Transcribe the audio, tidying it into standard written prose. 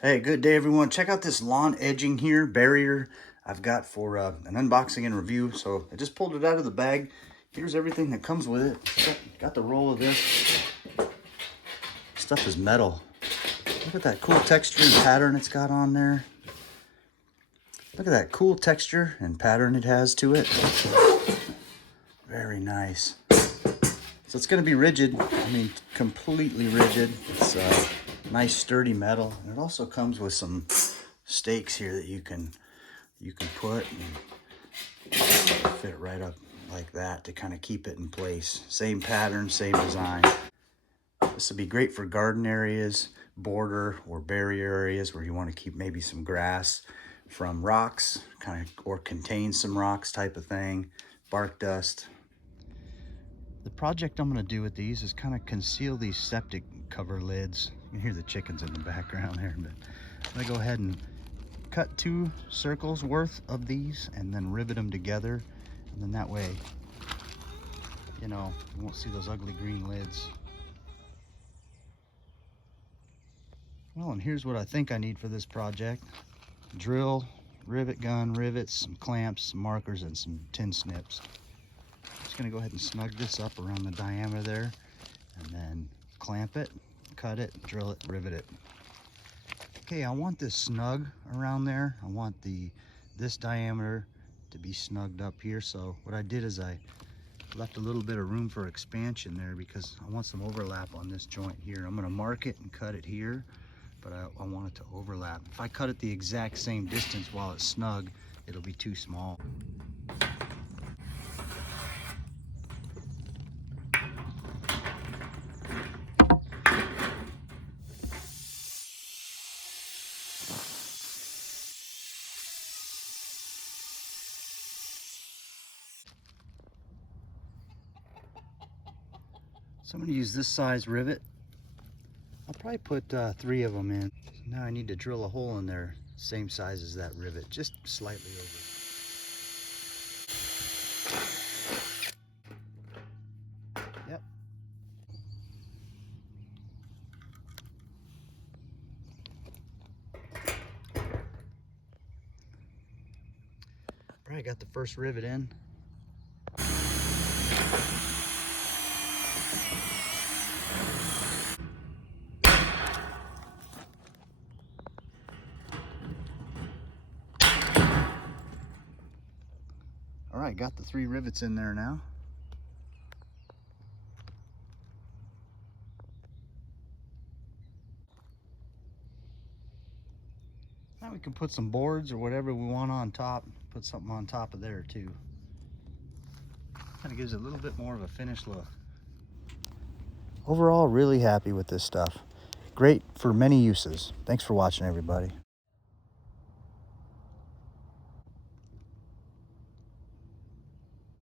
Hey, good day everyone. Check out this lawn edging here, barrier I've got for an unboxing and review. So I just pulled it out of the bag. Here's everything that comes with it. Got the roll of this. Stuff is metal. Look at that cool texture and pattern it's got on there. Look at that cool texture and pattern it has to it. Very nice. So it's going to be rigid. I mean, completely rigid. It's nice sturdy metal. And it also comes with some stakes here that you can put and fit right up like that to kind of keep it in place. Same pattern, same design. This would be great for garden areas, border or barrier areas where you want to keep maybe some grass from rocks, kind of, or contain some rocks type of thing, bark dust. The project I'm going to do with these is kind of conceal these septic cover lids. You can hear the chickens in the background there, but I'm going to go ahead and cut 2 circles worth of these and then rivet them together, and then that way, you know, you won't see those ugly green lids. Well, and here's what I think I need for this project: drill, rivet gun, rivets, some clamps, some markers, and some tin snips. Just gonna go ahead and snug this up around the diameter there, and then clamp it, cut it, drill it, rivet it. Okay, I want this snug around there. I want this diameter to be snugged up here. So what I did is I left a little bit of room for expansion there because I want some overlap on this joint here. I'm gonna mark it and cut it here, but I want it to overlap. If I cut it the exact same distance while it's snug, it'll be too small. So I'm gonna use this size rivet. I'll probably put 3 of them in. Now I need to drill a hole in there, same size as that rivet, just slightly over. Yep. Probably got the first rivet in. All right, got the 3 rivets in there now. Now we can put some boards or whatever we want on top. Put something on top of there too. Kind of gives it a little bit more of a finished look. Overall, really happy with this stuff. Great for many uses. Thanks for watching, everybody.